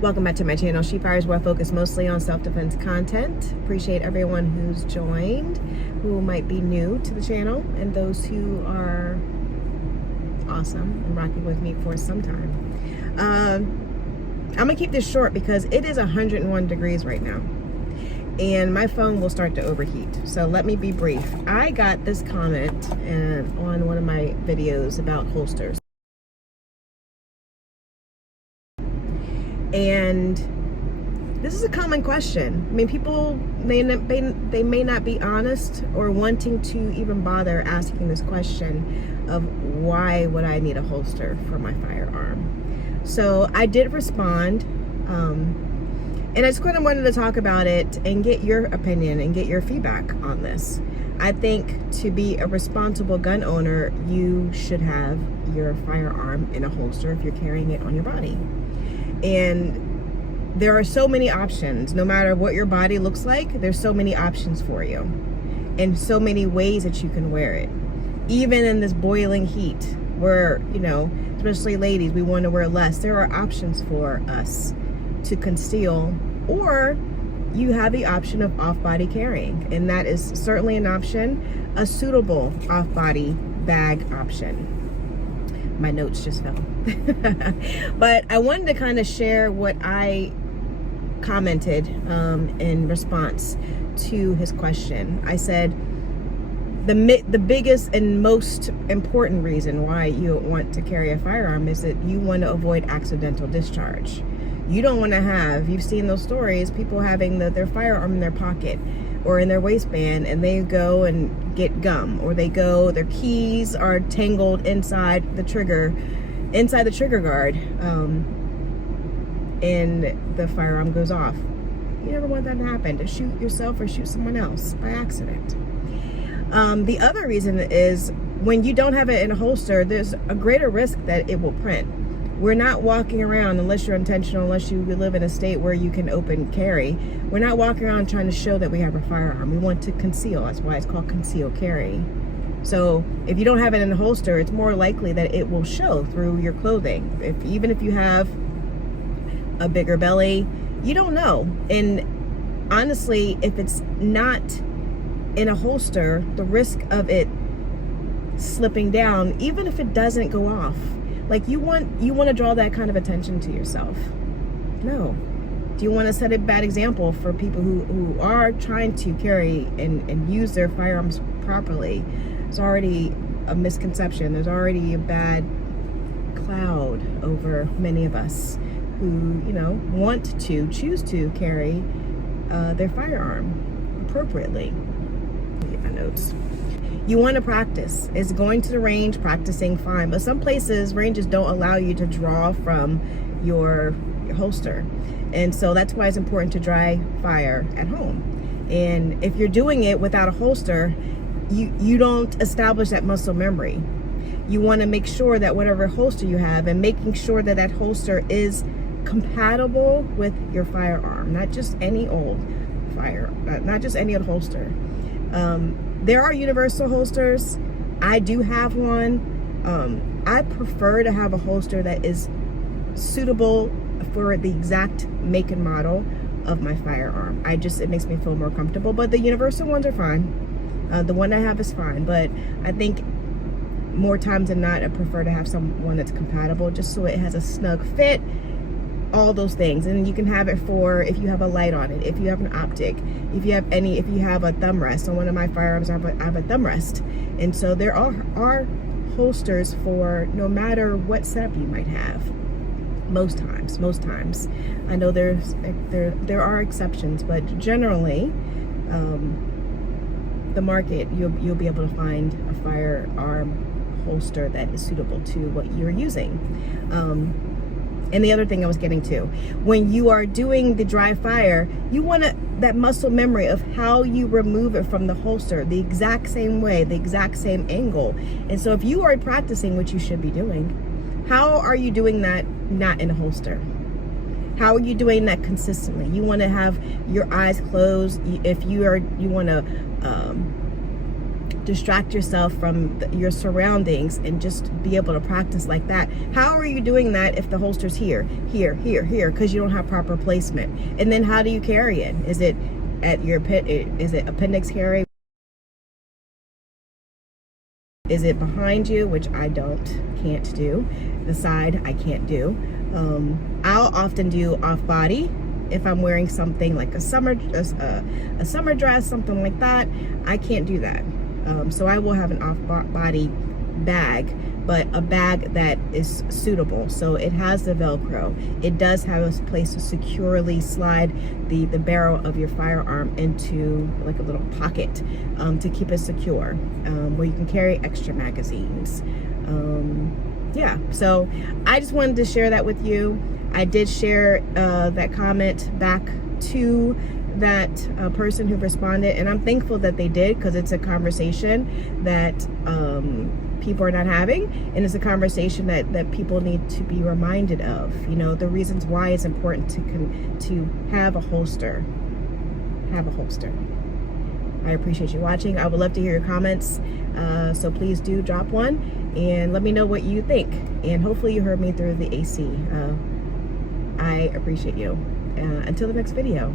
Welcome back to my channel, She Fires, where I focus mostly on self-defense content. Appreciate everyone who's joined, who might be new to the channel, and those who are awesome and rocking with me for some time. I'm gonna keep this short because it is 101 degrees right now, and my phone will start to overheat. So let me be brief. I got this comment on one of my videos about holsters. And this is a common question. I mean, people may not be honest or wanting to even bother asking this question of why would I need a holster for my firearm. So I did respond, and I just kind of wanted to talk about it and get your opinion and get your feedback on this. I think to be a responsible gun owner, you should have your firearm in a holster if you're carrying it on your body. And there are so many options. No matter what your body looks like, there's so many options for you and so many ways that you can wear it. Even in this boiling heat where, you know, especially ladies, we want to wear less, there are options for us to conceal, or you have the option of off-body carrying, and that is certainly an option, a suitable off-body bag option. My notes just fell. But I wanted to kind of share what I commented in response to his question. I said the biggest and most important reason why you want to carry a firearm is that you want to avoid accidental discharge. You don't want to have, you've seen those stories, people having their firearm in their pocket or in their waistband, and they go and get gum, or their keys are tangled inside the trigger guard, and the firearm goes off. You never want that to happen, to shoot yourself or shoot someone else by accident. The other reason is when you don't have it in a holster, there's a greater risk that it will print. We're not walking around, unless you're intentional, unless you live in a state where you can open carry, we're not walking around trying to show that we have a firearm. We want to conceal. That's why it's called conceal carry. So if you don't have it in a holster, it's more likely that it will show through your clothing. Even if you have a bigger belly, you don't know. And honestly, if it's not in a holster, the risk of it slipping down, even if it doesn't go off, like you want to draw that kind of attention to yourself? No. Do you want to set a bad example for people who are trying to carry and use their firearms properly? There's already a misconception. There's already a bad cloud over many of us who, you know, choose to carry their firearm appropriately. Let me get my notes. You want to practice. Is going to the range, practicing, fine. But some places, ranges don't allow you to draw from your holster. And so that's why it's important to dry fire at home. And if you're doing it without a holster, you don't establish that muscle memory. You want to make sure that whatever holster you have, and making sure that that holster is compatible with your firearm, not just any old not just any old holster. There are universal holsters. I do have one. I prefer to have a holster that is suitable for the exact make and model of my firearm. It makes me feel more comfortable, but the universal ones are fine. The one I have is fine, but I think more times than not, I prefer to have one that's compatible, just so it has a snug fit, all those things. And you can have it for if you have a light on it, if you have an optic, if you have a thumb rest. On one of my firearms, I have a thumb rest. And so there are holsters for no matter what setup you might have. Most times. I know there are exceptions, but generally, the market, you'll be able to find a firearm holster that is suitable to what you're using. And the other thing I was getting to, when you are doing the dry fire, you want that muscle memory of how you remove it from the holster the exact same way, the exact same angle. And so if you are practicing, what you should be doing, how are you doing that not in a holster? How are you doing that consistently? You want to have your eyes closed. If you want to distract yourself from your surroundings and just be able to practice like that. How are you doing that if the holster's here, here, here, here, because you don't have proper placement? And then how do you carry it? Is it at your pit? Is it appendix carry? Is it behind you, which I can't do? The side I can't do. I'll often do off body if I'm wearing something like a summer dress, something like that. I can't do that. So I will have an off body bag, but a bag that is suitable. So it has the Velcro. It does have a place to securely slide the barrel of your firearm into like a little pocket to keep it secure, where you can carry extra magazines. Yeah, so I just wanted to share that with you. I did share that comment back to that person who responded, and I'm thankful that they did, because it's a conversation that people are not having, and it's a conversation that people need to be reminded of, you know, the reasons why it's important to have a holster. I appreciate you watching. I would love to hear your comments, so please do drop one and let me know what you think, and hopefully you heard me through the AC. I appreciate you. Until the next video.